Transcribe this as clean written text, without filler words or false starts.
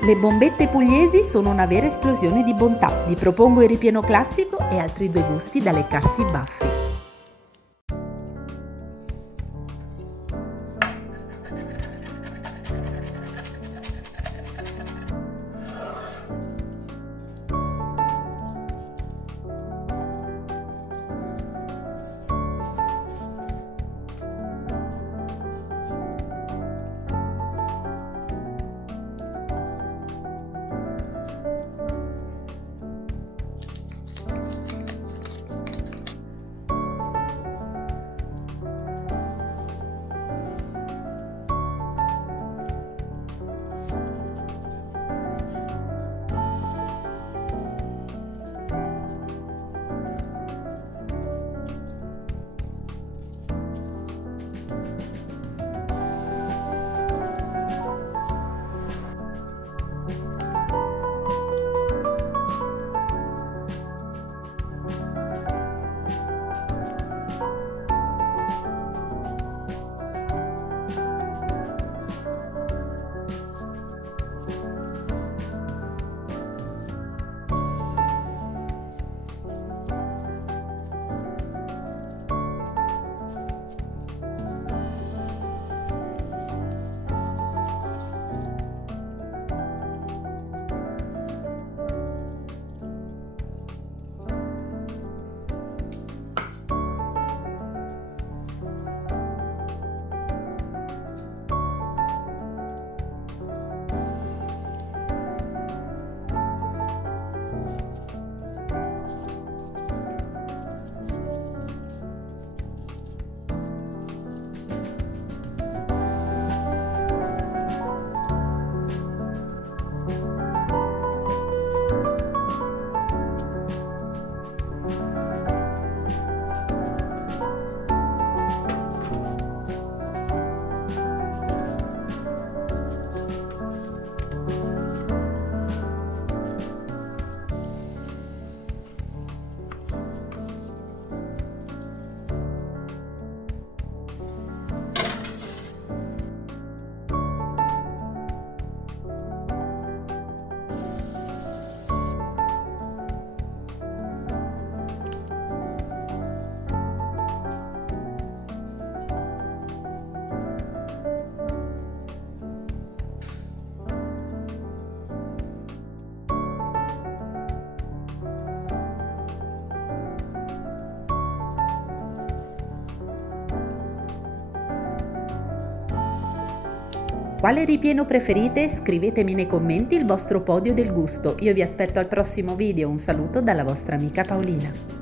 Le bombette pugliesi sono una vera esplosione di bontà. Vi propongo il ripieno classico e altri due gusti da leccarsi i baffi. Quale ripieno preferite? Scrivetemi nei commenti il vostro podio del gusto. Io vi aspetto al prossimo video. Un saluto dalla vostra amica Paolina.